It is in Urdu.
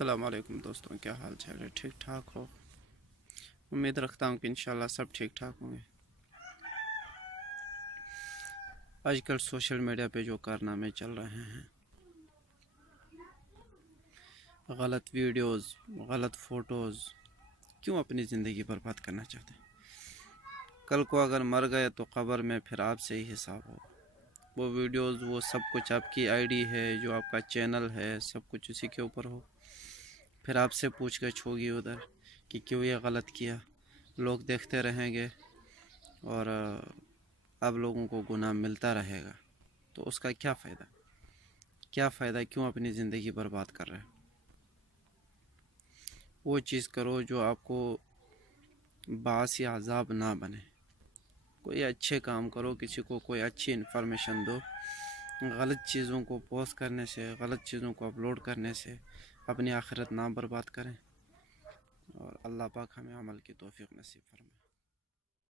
السلام علیکم دوستوں، کیا حال چال ہے؟ ٹھیک ٹھاک ہو؟ امید رکھتا ہوں کہ انشاءاللہ سب ٹھیک ٹھاک ہوں گے۔ آج کل سوشل میڈیا پہ جو کارنامے چل رہے ہیں، غلط ویڈیوز، غلط فوٹوز، کیوں اپنی زندگی برباد کرنا چاہتے ہیں؟ کل کو اگر مر گئے تو قبر میں پھر آپ سے ہی حساب ہو۔ وہ ویڈیوز، وہ سب کچھ آپ کی آئی ڈی ہے، جو آپ کا چینل ہے، سب کچھ اسی کے اوپر ہو۔ پھر آپ سے پوچھ گچھ ہوگی ادھر کہ کیوں یہ غلط کیا۔ لوگ دیکھتے رہیں گے اور اب لوگوں کو گناہ ملتا رہے گا، تو اس کا کیا فائدہ؟ کیا فائدہ؟ کیوں اپنی زندگی برباد کر رہے؟ وہ چیز کرو جو آپ کو باعث عذاب نہ بنے۔ کوئی اچھے کام کرو، کسی کو کوئی اچھی انفارمیشن دو۔ غلط چیزوں کو پوسٹ کرنے سے، غلط چیزوں کو اپلوڈ کرنے سے اپنی آخرت نہ برباد کریں، اور اللہ پاک ہمیں عمل کی توفیق نصیب فرمائے۔